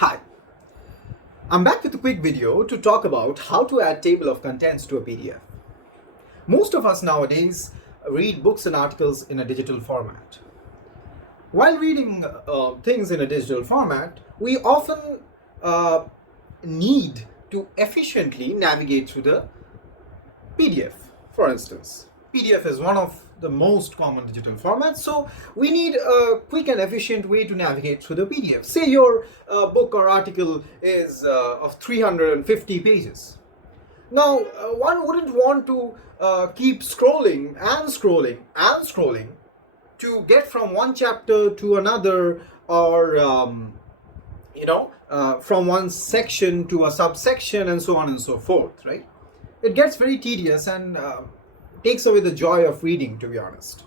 Hi, I'm back with a quick video to talk about how to add table of contents to a PDF. Most of us nowadays read books and articles in a digital format. While reading things in a digital format, we often uh, need to efficiently navigate through the PDF. For instance, PDF is one of the most common digital formats, so we need a quick and efficient way to navigate through the PDF. Say your book or article is of 350 pages. Now, one wouldn't want to keep scrolling and scrolling and scrolling to get from one chapter to another, or from one section to a subsection, and so on and so forth, right? It gets very tedious and takes away the joy of reading, to be honest.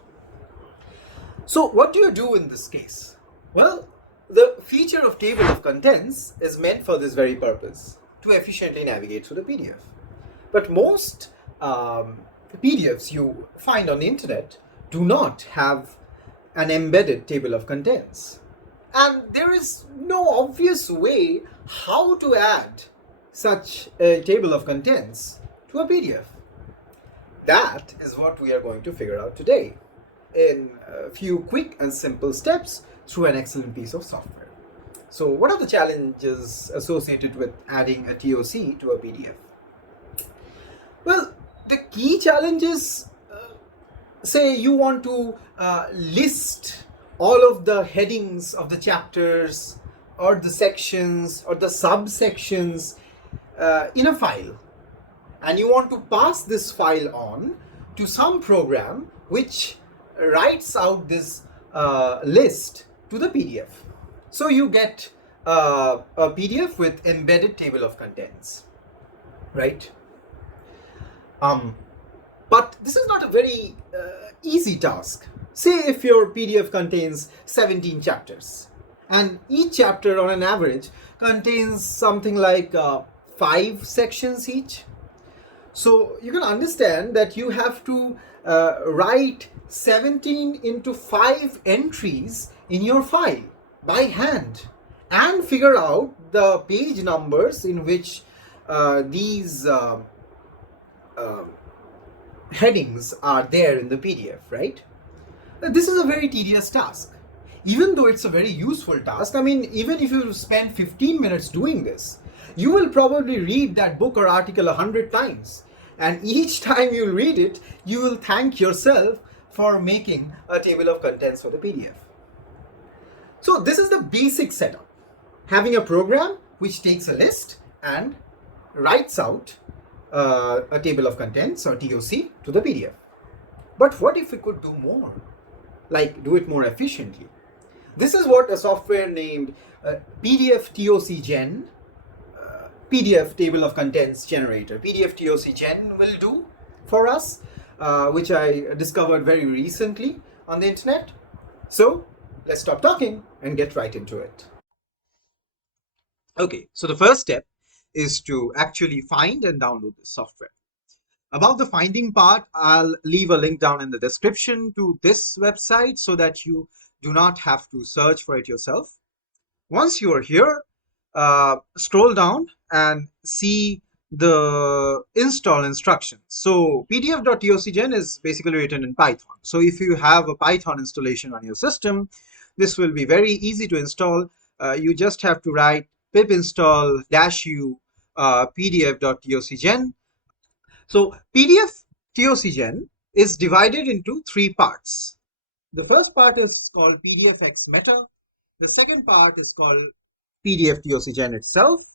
So what do you do in this case? Well, the feature of table of contents is meant for this very purpose, to efficiently navigate through the PDF. But most PDFs you find on the internet do not have an embedded table of contents. And there is no obvious way how to add such a table of contents to a PDF. That is what we are going to figure out today in a few quick and simple steps through an excellent piece of software. So what are the challenges associated with adding a TOC to a PDF? Well, the key challenge is, say you want to list all of the headings of the chapters or the sections or the subsections in a file, and you want to pass this file on to some program which writes out this list to the PDF. So you get a PDF with embedded table of contents, right? But this is not a very easy task. Say if your PDF contains 17 chapters, and each chapter on an average contains something like 5 sections each. So you can understand that you have to write 17 into 5 entries in your file by hand and figure out the page numbers in which these headings are there in the PDF, right? This is a very tedious task. Even though it's a very useful task, I mean, even if you spend 15 minutes doing this, you will probably read that book or article 100 times. And each time you read it, you will thank yourself for making a table of contents for the PDF. So this is the basic setup. Having a program which takes a list and writes out a table of contents or TOC to the PDF. But what if we could do more? Like do it more efficiently? This is what a software named pdftocio PDF table of contents generator, pdftocio will do for us, which I discovered very recently on the internet. So let's stop talking and get right into it. Okay, so the first step is to actually find and download this software. About the finding part, I'll leave a link down in the description to this website so that you do not have to search for it yourself. Once you are here, scroll down and see the install instructions. So pdf.tocgen is basically written in Python. So if you have a Python installation on your system, this will be very easy to install. You just have to write pip install -u pdf.tocgen. So pdftocgen is divided into 3 parts. The first part is called pdfxmeta. The second part is called pdftocgen itself.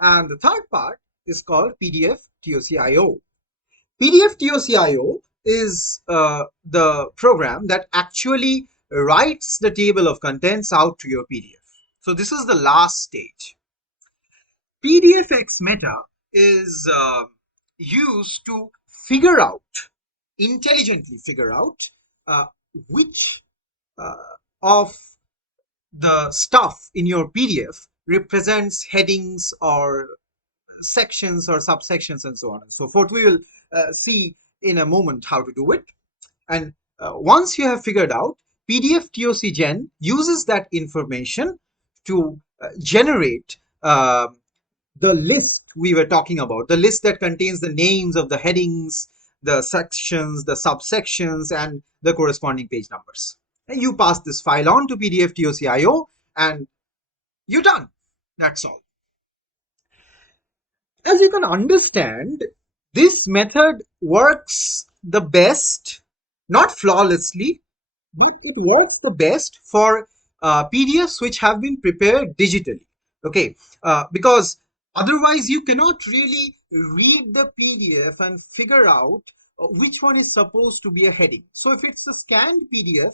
And the third part is called pdftocio. pdftocio is the program that actually writes the table of contents out to your PDF. So this is the last stage. pdfxmeta is used to intelligently figure out which of the stuff in your PDF represents headings or sections or subsections and so on and so forth. We will see in a moment how to do it. And once you have figured out, pdftocio uses that information to generate the list we were talking about, the list that contains the names of the headings, the sections, the subsections, and the corresponding page numbers. And you pass this file on to pdftocio and you're done. That's all. As you can understand, this method works the best, not flawlessly, but it works the best for PDFs which have been prepared digitally. Okay, because otherwise you cannot really read the PDF and figure out which one is supposed to be a heading. So if it's a scanned PDF,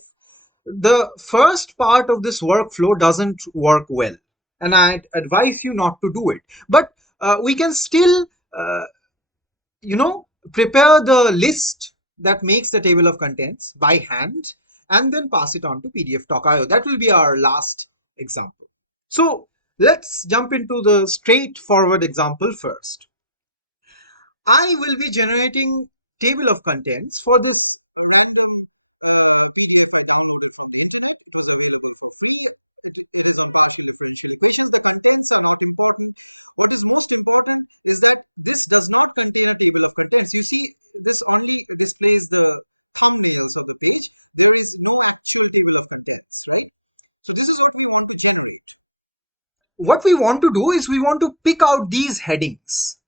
the first part of this workflow doesn't work well, and I'd advise you not to do it. But we can still, uh, prepare the list that makes the table of contents by hand and then pass it on to pdftocio. That will be our last example. So let's jump into the straightforward example first. I will be generating table of contents for this. What we want to do is we want to pick out these headings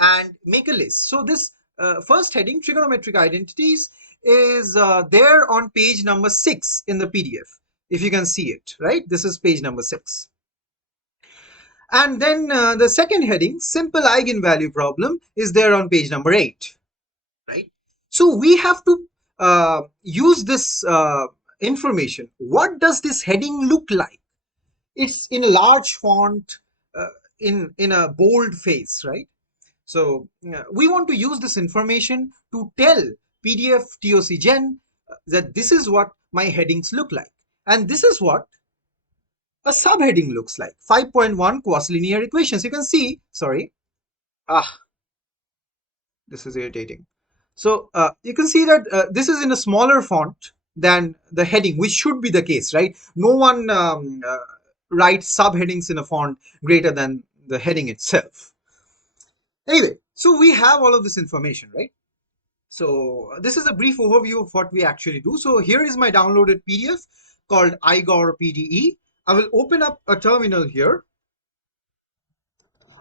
and make a list. So this first heading, trigonometric identities, is there on page number 6 in the PDF. If you can see it, right? This is page number 6. And then the second heading, simple eigenvalue problem, is there on page number 8, right? So we have to use this information. What does this heading look like? It's in a large font, uh, in a bold face, right? So we want to use this information to tell pdftocgen that this is what my headings look like, and this is what a subheading looks like. 5.1 quasi-linear equations. You can see, sorry, ah, this is irritating. So you can see that this is in a smaller font than the heading, which should be the case, right? No one writes subheadings in a font greater than the heading itself. Anyway, so we have all of this information, right? So this is a brief overview of what we actually do. So here is my downloaded PDF called igor pde. I will open up a terminal here.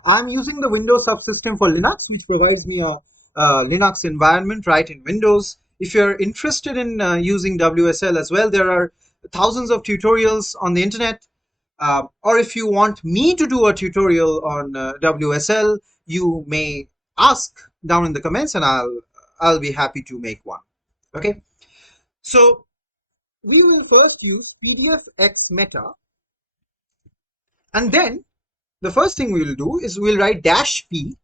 I'm using the Windows subsystem for Linux, which provides me a Linux environment right in Windows. If you're interested in using WSL as well, there are thousands of tutorials on the internet. Or if you want me to do a tutorial on WSL, you may ask down in the comments, and I'll be happy to make one. Okay, so we will first use pdfxmeta, and then the first thing we will do is we'll write -p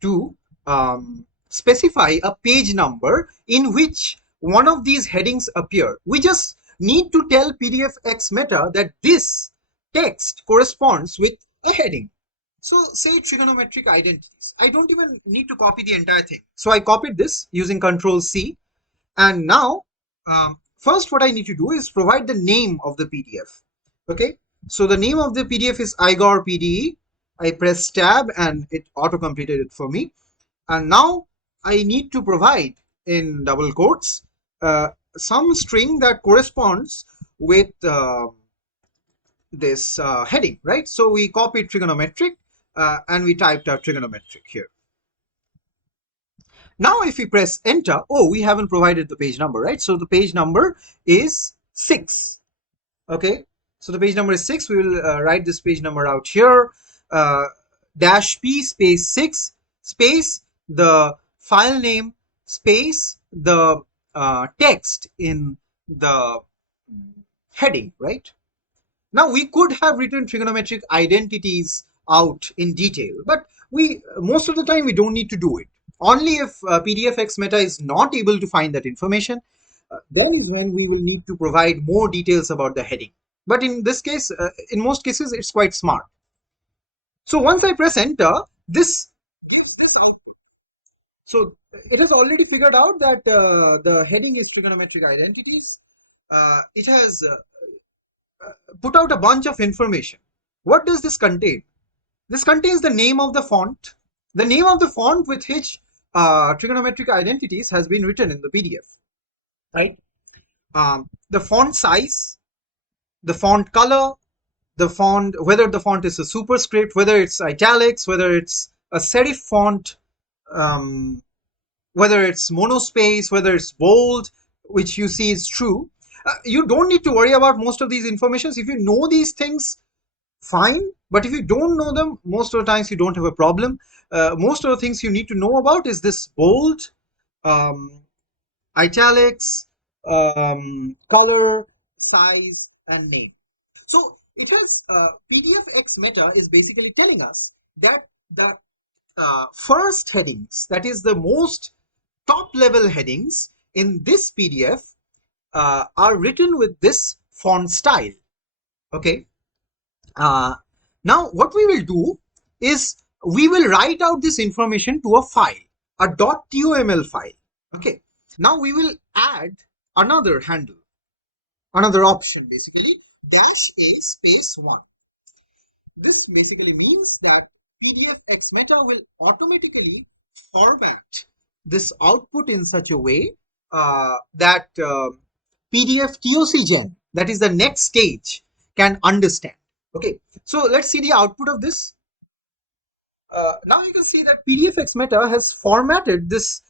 to specify a page number in which one of these headings appear. We just need to tell pdfxmeta that this text corresponds with a heading. So say trigonometric identities. I don't even need to copy the entire thing. So I copied this using Control C. And now, first what I need to do is provide the name of the PDF. Okay. So the name of the PDF is igor pde. I press tab and it auto completed it for me. And now I need to provide in double quotes some string that corresponds with this heading, right? So we copied trigonometric and we typed out trigonometric here. Now if we press enter, oh, we haven't provided the page number, right? So the page number is 6. Okay, so the page number is 6. We will write this page number out here. -p space 6 space the file name space the text in the heading, right? Now we could have written trigonometric identities out in detail, but we most of the time we don't need to do it. Only if pdfxmeta is not able to find that information, then is when we will need to provide more details about the heading. But in this case, in most cases, it's quite smart. So once I press enter, this gives this output. So it has already figured out that the heading is trigonometric identities. It has put out a bunch of information. What does this contain? This contains the name of the font with which trigonometric identities has been written in the PDF, right? The font size, the font color, the font, whether the font is a superscript, whether it's italics, whether it's a serif font, um, whether it's monospace, whether it's bold, which you see is true. You don't need to worry about most of these informations. If you know these things, fine. But if you don't know them, most of the times you don't have a problem. Most of the things you need to know about is this bold, um, italics, color, size, and name. So it has pdfxmeta is basically telling us that the first headings, that is the most top level headings in this PDF, are written with this font style. Okay. Now what we will do is we will write out this information to a file, a .toml file. Okay. Now we will add another handle, another option, basically -a space 1. This basically means that pdfxmeta will automatically format this output in such a way that pdftocgen, that is the next stage, can understand. Okay, so let's see the output of this. Now you can see that pdfxmeta has formatted this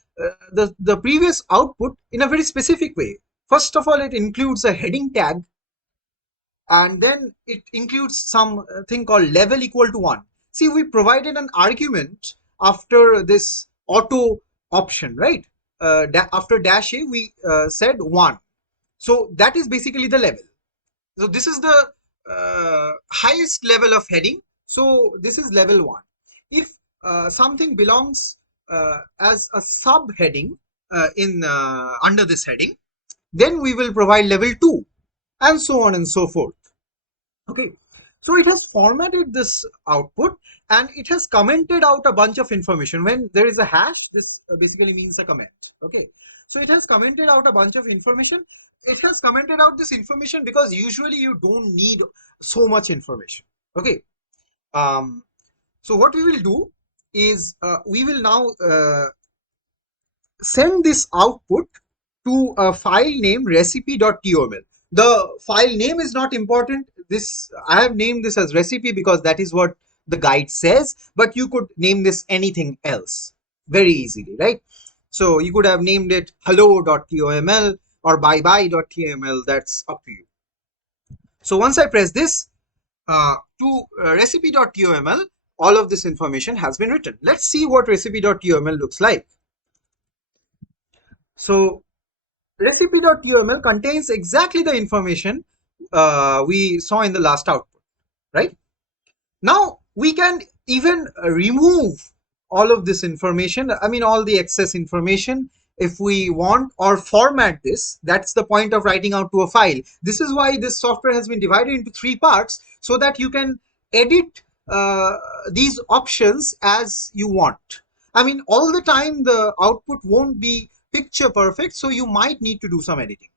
the previous output in a very specific way. First of all, it includes a heading tag, and then it includes some thing called level equal to 1. See, we provided an argument after this auto option, right? After dash a, we said 1. So that is basically the level. So this is the highest level of heading. So this is level 1. If something belongs as a subheading in under this heading, then we will provide level 2, and so on and so forth. Okay, so it has formatted this output, and it has commented out a bunch of information. When there is a hash, this basically means a comment. Okay, so it has commented out a bunch of information. It has commented out this information because usually you don't need so much information. Okay, so what we will do is we will now send this output to a file named recipe.toml. The file name is not important. This, I have named this as recipe because that is what the guide says, but you could name this anything else very easily, right? So you could have named it hello.toml or bye-bye.toml. That's up to you. So once I press this to recipe.toml, all of this information has been written. Let's see what recipe.toml looks like. So recipe.toml contains exactly the information we saw in the last output, right? Now we can even remove all of this information, I mean all the excess information, if we want, or format this. That's the point of writing out to a file. This is why this software has been divided into 3 parts, so that you can edit these options as you want. I mean, all the time the output won't be picture perfect, so you might need to do some editing.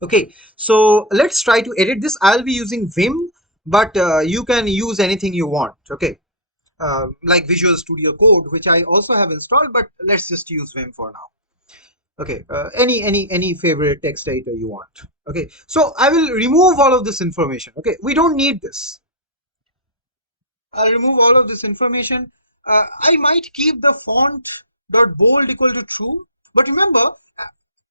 Okay, so let's try to edit this. I'll be using Vim, but you can use anything you want. Okay, like Visual Studio Code, which I also have installed, but let's just use Vim for now. Okay, any favorite text editor you want. Okay, so I will remove all of this information. Okay, we don't need this. I'll remove all of this information. I might keep the font dot bold equal to true, but remember,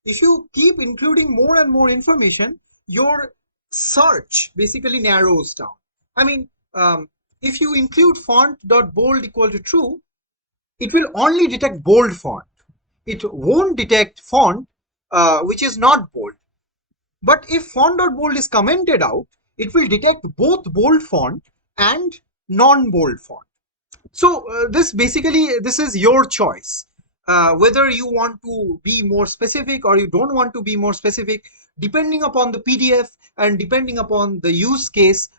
if you keep including more and more information, your search basically narrows down. I mean, if you include font dot bold equal to true, it will only detect bold font. It won't detect font which is not bold. But if font dot bold is commented out, it will detect both bold font and non-bold font. So this is your choice, whether you want to be more specific or you don't want to be more specific. Depending upon the PDF and depending upon the use case,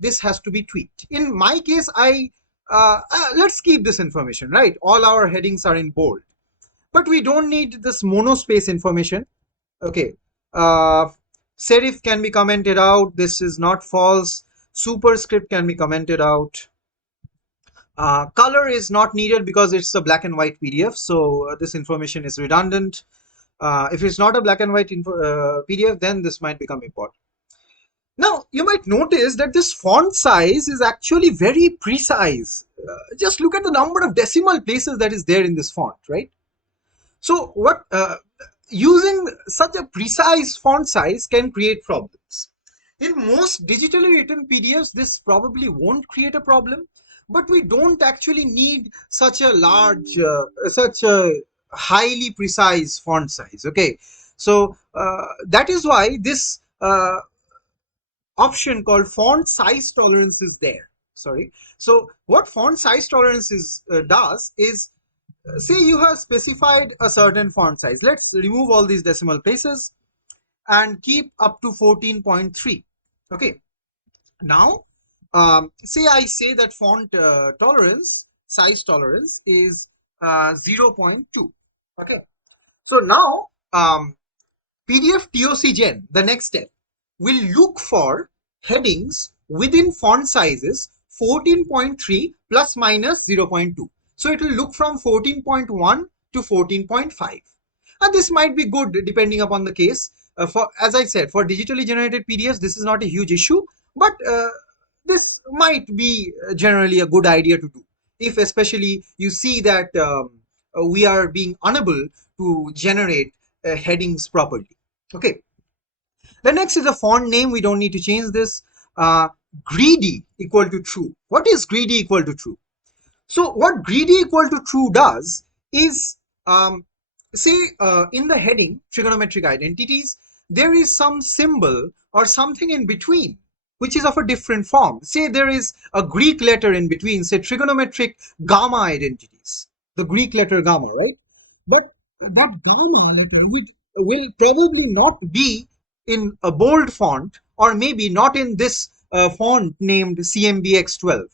this has to be tweaked. In my case, let's keep this information, right? All our headings are in bold, but we don't need this monospace information. Okay, Serif can be commented out. This is not false. Superscript can be commented out. Color is not needed because it's a black and white PDF, so this information is redundant. If it's not a black and white PDF, then this might become important. Now, you might notice that this font size is actually very precise. Just look at the number of decimal places that is there in this font, right? So, using such a precise font size can create problems. In most digitally written PDFs, this probably won't create a problem, but we don't actually need such a such a highly precise font size. Okay, so that is why this option called font size tolerance is there. Sorry. So what font size tolerance does is, say you have specified a certain font size. Let's remove all these decimal places and keep up to 14.3. Okay. Now, say I say that font size tolerance is 0.2. Okay. So now, pdftocgen, the next step, will look for headings within font sizes 14.3 plus minus 0.2. So it will look from 14.1 to 14.5. And this might be good depending upon the case. As I said, for digitally generated PDFs, this is not a huge issue, but this might be generally a good idea to do, if especially you see that we are being unable to generate headings properly. Okay. The next is a font name. We don't need to change this. Greedy equal to true. What is greedy equal to true? So what greedy equal to true does is, say in the heading trigonometric identities, there is some symbol or something in between which is of a different form. Say there is a Greek letter in between, say trigonometric gamma identities, the Greek letter gamma, right? But that gamma letter will probably not be in a bold font, or maybe not in this font named CMBX12.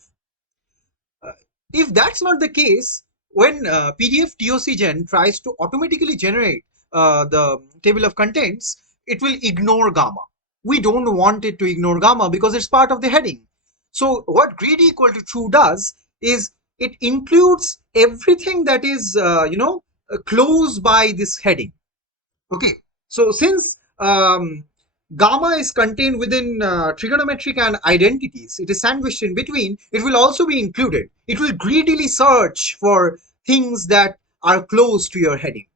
If that's not the case, when pdftocgen tries to automatically generate the table of contents, it will ignore gamma. We don't want it to ignore gamma because it's part of the heading. So what greedy equal to true does is it includes everything that is close by this heading. Okay, so since gamma is contained within trigonometric and identities, it is sandwiched in between, it will also be included. It will greedily search for things that are close to your heading.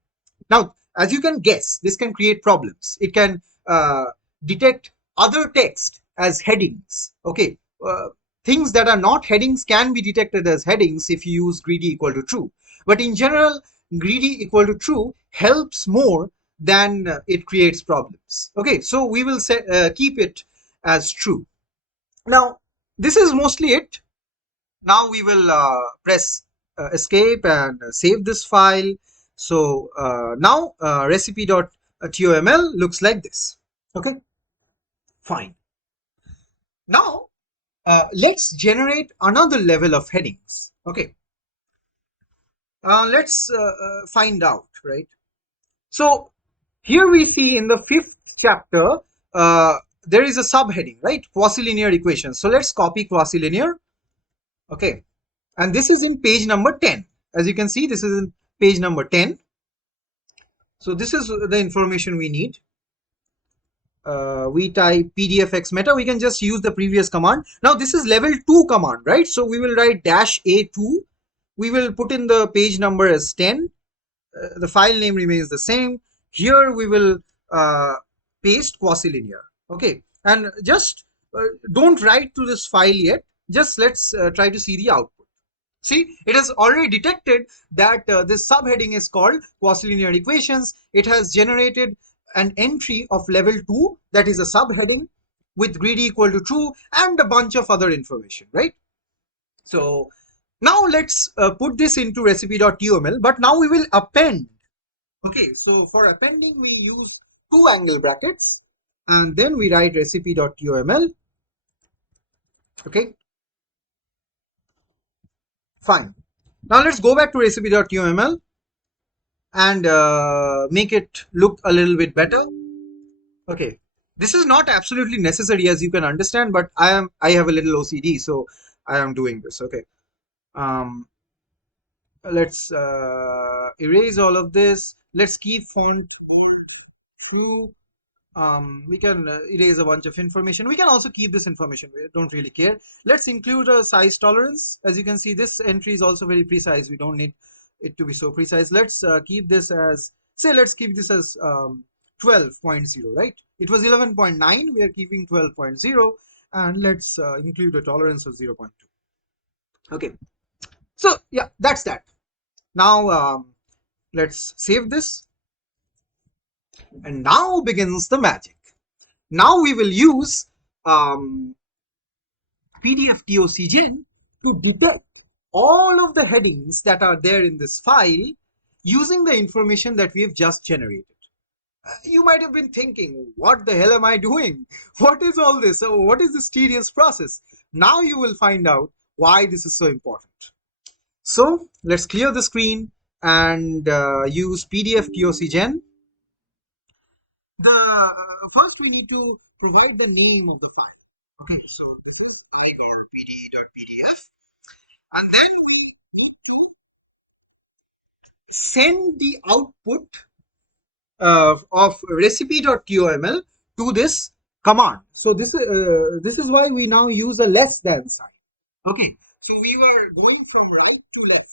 Now, as you can guess, this can create problems. It can detect other text as headings. Okay, things that are not headings can be detected as headings if you use greedy equal to true. But in general, greedy equal to true helps more than it creates problems. Okay, so we will keep it as true. Now, this is mostly it. Now we will press escape and save this file. So now recipe.toml looks like this. Okay, fine. Now let's generate another level of headings. Okay, let's find out, right? So here we see in the 5th chapter, there is a subheading, right? Quasi-linear equations. So let's copy quasi-linear. Okay. And this is in page number 10. As you can see, this is in page number 10. So this is the information we need. We type pdfxmeta. We can just use the previous command. Now this is level 2 command, right? So we will write -a2. We will put in the page number as 10. The file name remains the same. Here we will paste quasi-linear. Okay, and just don't write to this file yet. Just let's try to see the output. See, it has already detected that this subheading is called quasi-linear equations. It has generated an entry of level 2, that is a subheading, with greedy equal to true and a bunch of other information, right? So now let's put this into recipe.toml, but now we will append. Okay, so for appending, we use 2 angle brackets and then we write recipe.toml. Okay, fine. Now let's go back to recipe.toml and make it look a little bit better. Okay, This is not absolutely necessary, as you can understand, but I have a little OCD, so I am doing this. Okay. Um, let's erase all of this. Let's keep font bold true. We can erase a bunch of information. We can also keep this information. We don't really care. Let's include a size tolerance. As you can see, this entry is also very precise. We don't need it to be so precise. Let's keep this as, say, let's keep this as 12.0, right? It was 11.9. We are keeping 12.0. And let's include a tolerance of 0.2. Okay. So, yeah, that's that. Now, let's save this. And now begins the magic. Now we will use um, pdftocgen to detect all of the headings that are there in this file using the information that we have just generated. You might have been thinking, what the hell am I doing? What is all this? What is this tedious process? Now you will find out why this is so important. So let's clear the screen and use pdftocio. The first we need to provide the name of the file. Okay, so this is pd.pdf, and then we need to send the output of recipe.toml to this command. So this is why we now use a less than sign. Okay, so we were going from right to left.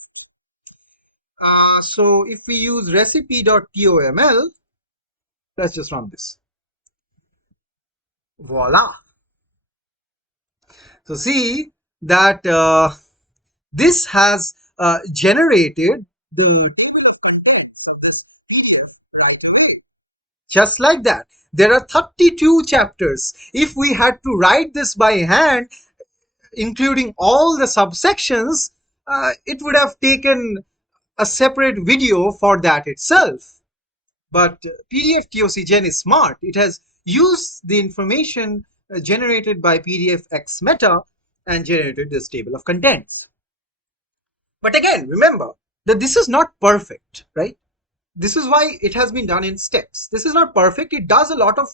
So if we use recipe.toml, let's just run this. Voila. So see that this has generated the just like that. There are 32 chapters. If we had to write this by hand, including all the subsections, it would have taken a separate video for that itself. But pdftocgen is smart. It has used the information generated by pdfxmeta and generated this table of contents. But again, remember that this is not perfect, right? This is why it has been done in steps. This is not perfect. It does a lot of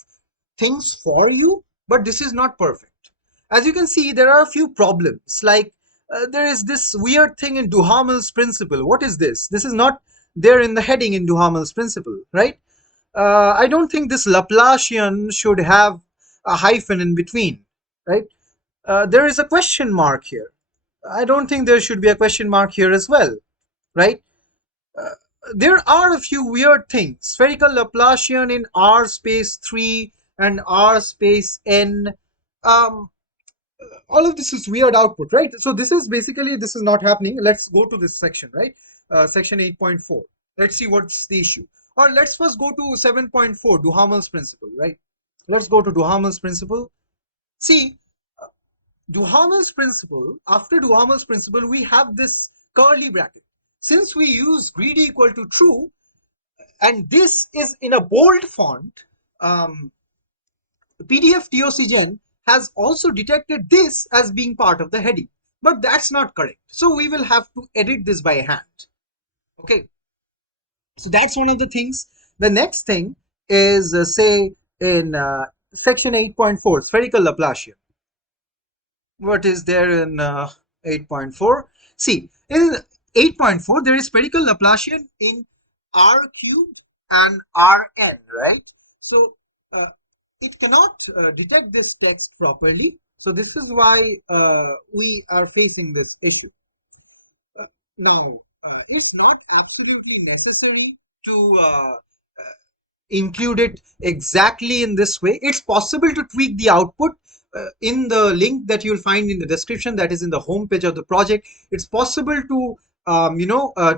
things for you, but this is not perfect. As you can see, there are a few problems. Like there is this weird thing in Duhamel's principle. What is this? This is not there in the heading in Duhamel's principle, right? I don't think this Laplacian should have a hyphen in between, right? There is a question mark here. I don't think there should be a question mark here as well, right? There are a few weird things. Spherical Laplacian in R space 3 and R space n. Um, all of this is weird output, right? So this is basically, this is not happening. Let's go to this section, right? Section 8.4. Let's see what's the issue. Or let's first go to 7.4, Duhamel's principle, right? Let's go to Duhamel's principle. See, Duhamel's principle, after Duhamel's principle, we have this curly bracket. Since we use greedy equal to true, and this is in a bold font, pdftocgen has also detected this as being part of the heading, but that's not correct. So we will have to edit this by hand. Okay, so that's one of the things. The next thing is say in section 8.4, spherical Laplacian. What is there in 8.4? See, in 8.4 there is spherical Laplacian in r cubed and rn, right? So it cannot detect this text properly. So this is why we are facing this issue. Now, it's not absolutely necessary to include it exactly in this way. It's possible to tweak the output in the link that you'll find in the description, that is in the home page of the project. It's possible to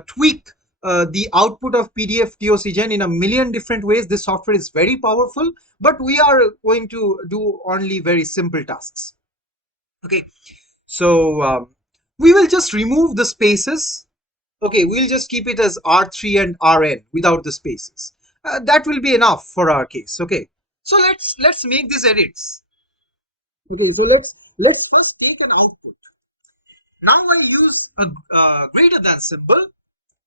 tweak the output of pdftocgen in a million different ways. This software is very powerful, but we are going to do only very simple tasks. Okay, so we will just remove the spaces. Okay, we'll just keep it as R3 and Rn without the spaces. That will be enough for our case. Okay, so let's make these edits. Okay, so let's first take an output. Now I use a greater than symbol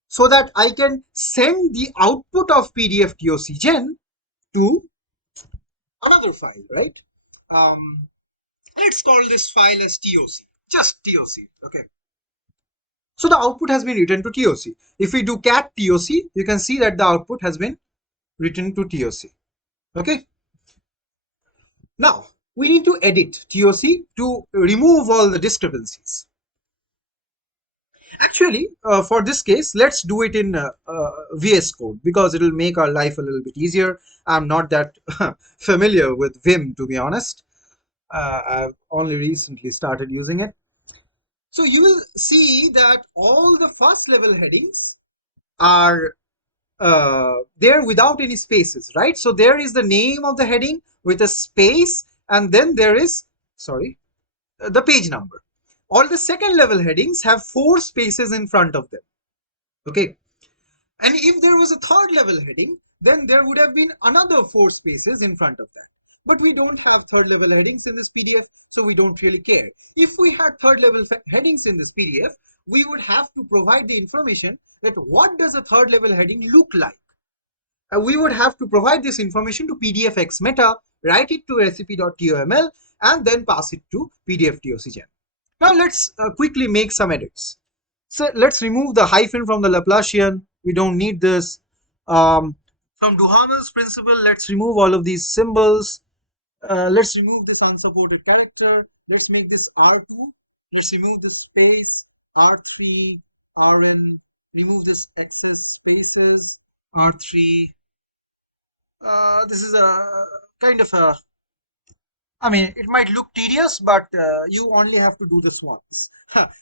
so that I can send the output of pdftocgen to another file, right? Um, let's call this file as TOC, just TOC, okay? So the output has been written to TOC. If we do cat TOC, you can see that the output has been written to TOC, okay? Now, we need to edit TOC to remove all the discrepancies. Actually, for this case, let's do it in VS Code because it will make our life a little bit easier. I'm not that familiar with Vim, to be honest. I've only recently started using it. So you will see that all the first level headings are there without any spaces, right? So there is the name of the heading with a space, and then there is, sorry, the page number. All the second level headings have 4 spaces in front of them, okay? And if there was a third level heading, then there would have been another 4 spaces in front of that. But we don't have third level headings in this PDF, so we don't really care. If we had third level headings in this PDF, we would have to provide the information that what does a third level heading look like. We would have to provide this information to pdfxmeta, write it to recipe.toml, and then pass it to pdftocgen. Now let's quickly make some edits. So let's remove the hyphen from the Laplacian. We don't need this. From Duhamel's principle, let's remove all of these symbols. Let's remove this unsupported character. Let's make this R2. Let's remove this space, R3, Rn. Remove this excess spaces, R3. This is a kind of a, I mean, it might look tedious, but you only have to do this once.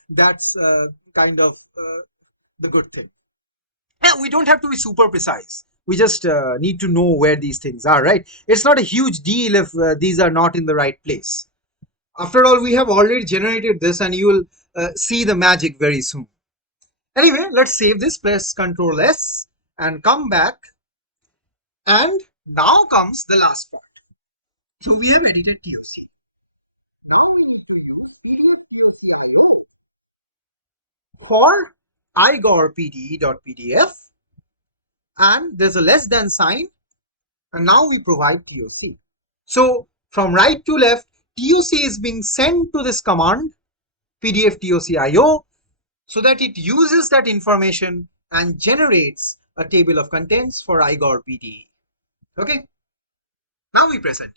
That's kind of the good thing. Yeah, we don't have to be super precise. We just need to know where these things are, right? It's not a huge deal if these are not in the right place. After all, we have already generated this, and you will see the magic very soon. Anyway, let's save this, press Ctrl S and come back. And now comes the last part. So we have edited TOC. Now we need to use pdftocio for igorpd.pdf, and there's a less than sign, and now we provide TOC. So from right to left, TOC is being sent to this command pdftocio so that it uses that information and generates a table of contents for igorpd. Okay, now we press enter,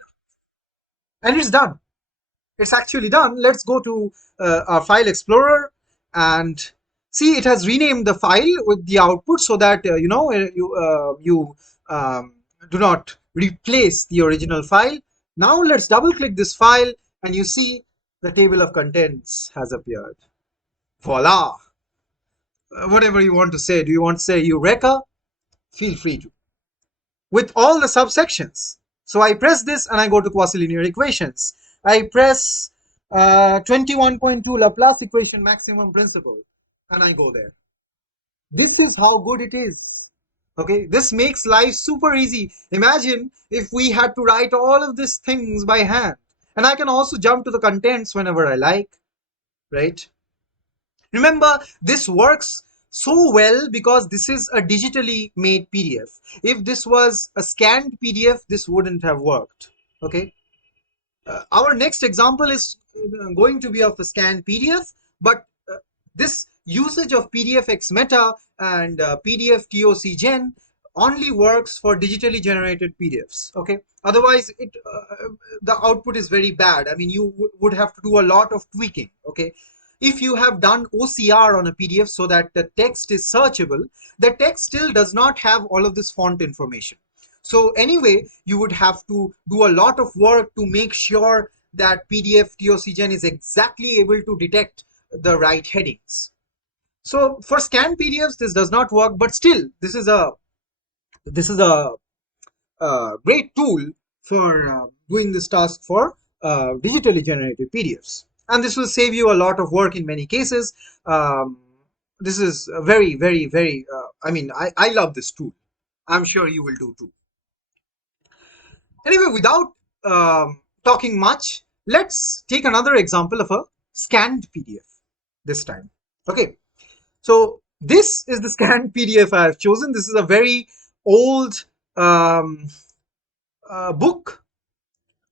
and it's done. It's actually done. Let's go to our file explorer and see it has renamed the file with the output so that you do not replace the original file. Now let's double click this file and you see the table of contents has appeared. Voila! Whatever you want to say. Do you want to say Eureka? Feel free to. With all the subsections. So I press this and I go to quasi-linear equations. I press 21.2 Laplace equation maximum principle and I go there. This is how good it is. Okay, this makes life super easy. Imagine if we had to write all of these things by hand. And I can also jump to the contents whenever I like, right? Remember, this works so well because this is a digitally made PDF. If this was a scanned PDF, this wouldn't have worked. Okay. Our next example is going to be of a scanned PDF, but this usage of pdfxmeta and pdftocgen only works for digitally generated PDFs. Okay. Otherwise, the output is very bad. I mean, you would have to do a lot of tweaking. Okay. If you have done OCR on a PDF so that the text is searchable, the text still does not have all of this font information. So anyway, you would have to do a lot of work to make sure that pdftocgen is exactly able to detect the right headings. So for scanned PDFs, this does not work, but still, this is a great tool for doing this task for digitally generated PDFs. And this will save you a lot of work in many cases. This is very, very, very, I mean, I love this tool. I'm sure you will do too. Anyway, without talking much, let's take another example of a scanned PDF this time. Okay, so this is the scanned PDF I have chosen. This is a very old book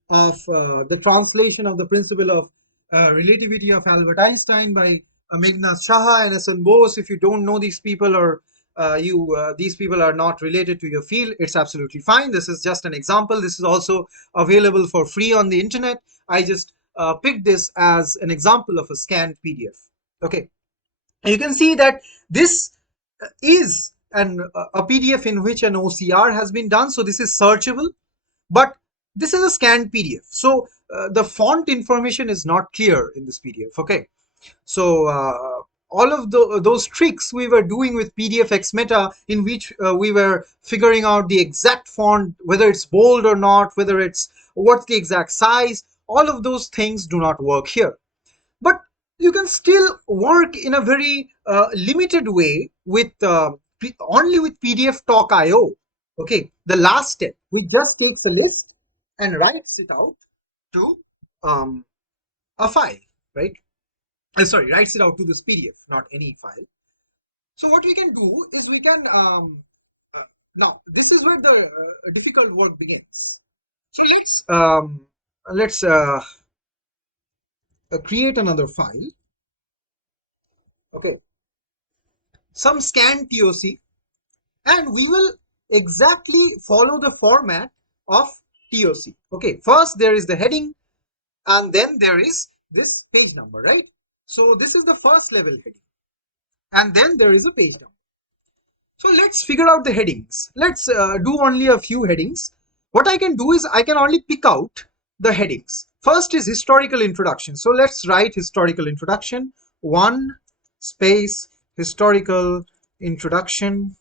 of the translation of the principle of relativity of Albert Einstein by Meghnad Shah and Hassan Bose. If you don't know these people, or these people are not related to your field, it's absolutely fine. This is just an example. This is also available for free on the internet. I just picked this as an example of a scanned PDF. Okay, and you can see that this is a PDF in which an OCR has been done. So this is searchable, but this is a scanned PDF. So the font information is not clear in this PDF. Okay, so all of those tricks we were doing with pdfxmeta, in which we were figuring out the exact font, whether it's bold or not, whether it's what's the exact size, all of those things do not work here. But you can still work in a very limited way with only with pdftocio. Okay, the last step, we just takes a list and writes it out to um, a file, right? Sorry, writes it out to this PDF, not any file. So what we can do is we can now this is where the difficult work begins. Let's create another file. Okay, some scan TOC, and we will exactly follow the format of TOC. Okay, first there is the heading, and then there is this page number, right? So this is the first level heading, and then there is a page number. So let's figure out the headings. Let's do only a few headings. What I can do is I can only pick out the headings. First is historical introduction. So let's write historical introduction, 1 space historical introduction.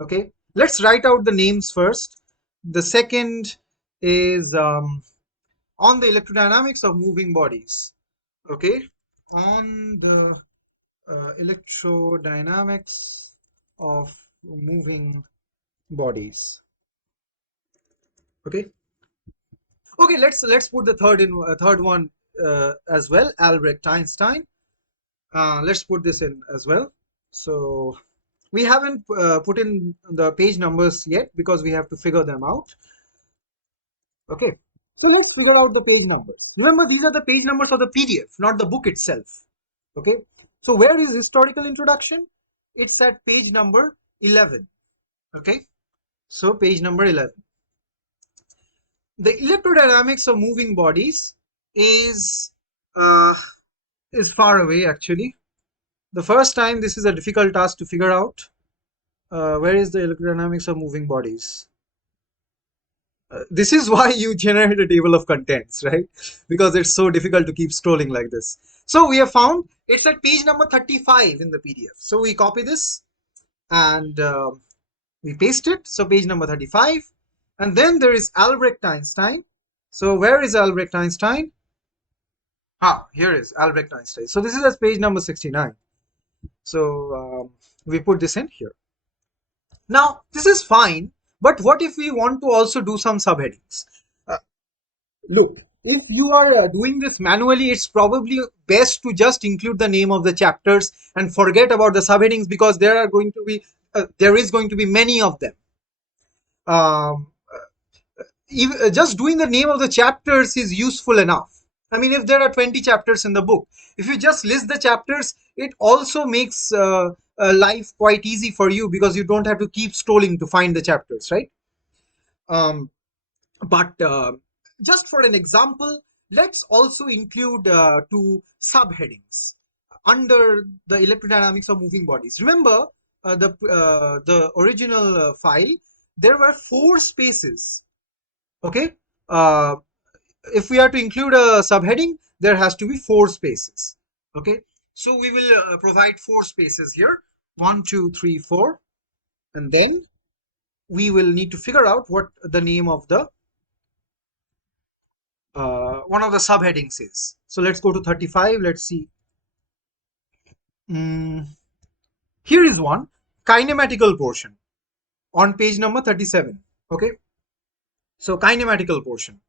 Okay, let's write out the names first. The second is on the electrodynamics of moving bodies. Okay, on the electrodynamics of moving bodies. Okay, let's put the third one as well, Albert Einstein. Let's put this in as well. So we haven't put in the page numbers yet because we have to figure them out. Okay, so let's figure out the page numbers. Remember, these are the page numbers of the PDF, not the book itself. Okay, so where is historical introduction? It's at page number 11. Okay, so page number 11. The electrodynamics of moving bodies is far away actually. The first time this is a difficult task to figure out. Where is the electrodynamics of moving bodies? This is why you generate a table of contents, right? Because it's so difficult to keep scrolling like this. So we have found it's at page number 35 in the PDF. So we copy this and we paste it. So page number 35. And then there is Albert Einstein. So where is Albert Einstein? Here is Albert Einstein. So this is at page number 69. So we put this in here. Now this is fine, but what if we want to also do some subheadings? Look, if you are doing this manually, it's probably best to just include the name of the chapters and forget about the subheadings, because there is going to be many of them. Just doing the name of the chapters is useful enough. I mean, if there are 20 chapters in the book, if you just list the chapters, it also makes life quite easy for you, because you don't have to keep scrolling to find the chapters, right? But just for an example, let's also include two subheadings under the electrodynamics of moving bodies. Remember, the original file, there were 4 spaces. Okay, if we are to include a subheading, there has to be 4 spaces. Okay, so we will provide 4 spaces here, 1, 2, 3, 4, and then we will need to figure out what the name of the one of the subheadings is. So let's go to 35. Let's see. Here is one, kinematical portion, on page number 37. Okay, so kinematical portion.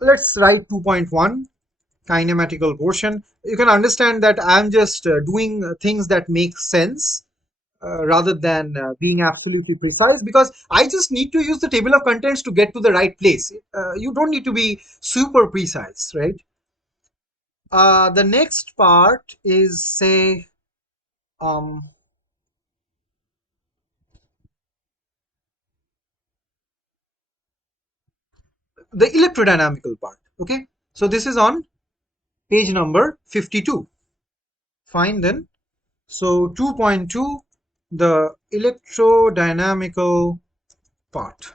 Let's write 2.1 kinematical portion. You can understand that I'm just doing things that make sense. rather than being absolutely precise, because I just need to use the table of contents to get to the right place. You don't need to be super precise, right? The next part is, say, um, the electrodynamical part. Okay, so this is on page number 52. Fine then. So 2.2, the electrodynamical part.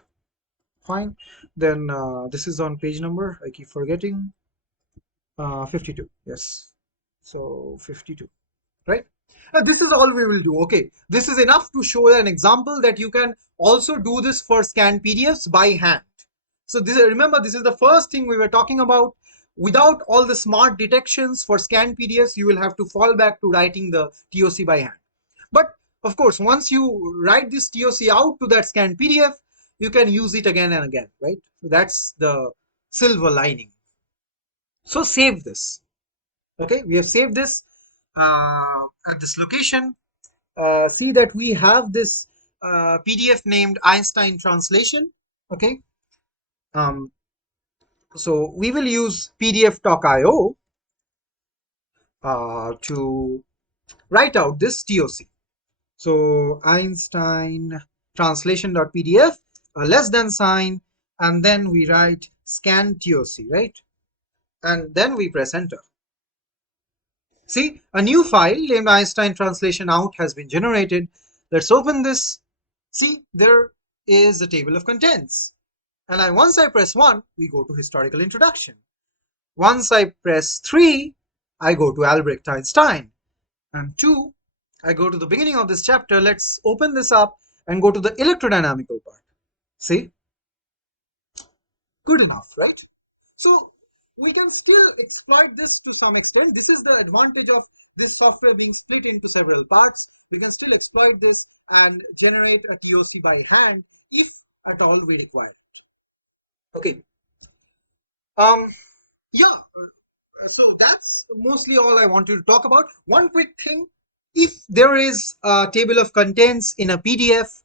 Fine. Then this is on page number, I keep forgetting, 52. Yes. So 52, right? This is all we will do. Okay. This is enough to show an example that you can also do this for scanned PDFs by hand. So this, remember, this is the first thing we were talking about. Without all the smart detections for scanned PDFs, you will have to fall back to writing the TOC by hand. But of course, once you write this TOC out to that scanned PDF, you can use it again and again, right? So that's the silver lining. So save this. Okay, we have saved this at this location. See that we have this PDF named Einstein translation. Okay, um, so we will use pdftocio to write out this TOC. So Einstein translation.pdf, a less than sign, and then we write scan TOC, right? And then we press enter. See, a new file named Einstein translation out has been generated. Let's open this. See, there is a table of contents. And once I press 1, we go to historical introduction. Once I press 3, I go to Albrecht Einstein. And 2, I go to the beginning of this chapter. Let's open this up and go to the electrodynamical part. See? Good enough, right? So we can still exploit this to some extent. This is the advantage of this software being split into several parts. We can still exploit this and generate a TOC by hand if at all we require it. Okay. Yeah. So that's mostly all I wanted to talk about. One quick thing, if there is a table of contents in a PDF,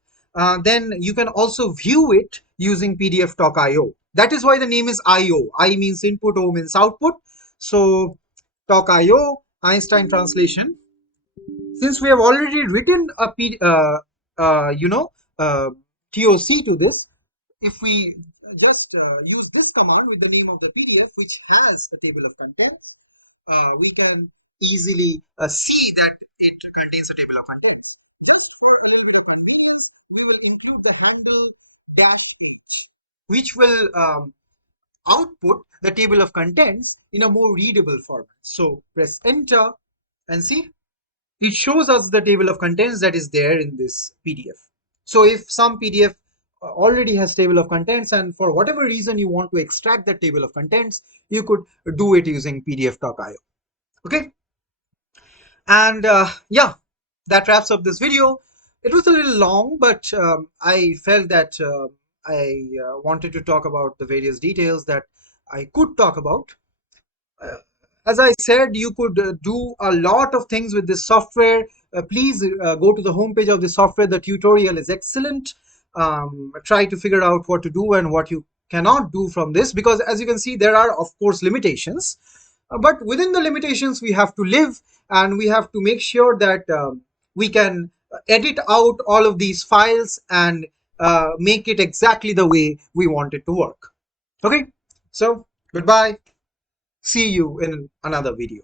then you can also view it using pdftocio. That is why the name is IO. I means input, O means output. So tocio, Einstein translation. Since we have already written a TOC to this, if we just use this command with the name of the PDF, which has a table of contents, we can easily see that it contains a table of contents. Just for a little bit of idea, we will include the handle -h, which will output the table of contents in a more readable format. So press enter and see, it shows us the table of contents that is there in this PDF. So if some PDF already has table of contents and for whatever reason you want to extract that table of contents, you could do it using pdftocio. Okay, and yeah, that wraps up this video. It was a little long, but I felt that I wanted to talk about the various details that I could talk about. uh, as I said, you could do a lot of things with this software. Please go to the homepage of the software. The tutorial is excellent. Try to figure out what to do and what you cannot do from this, because as you can see, there are of course limitations. But within the limitations, we have to live, and we have to make sure that we can edit out all of these files and make it exactly the way we want it to work. Okay, so goodbye. See you in another video.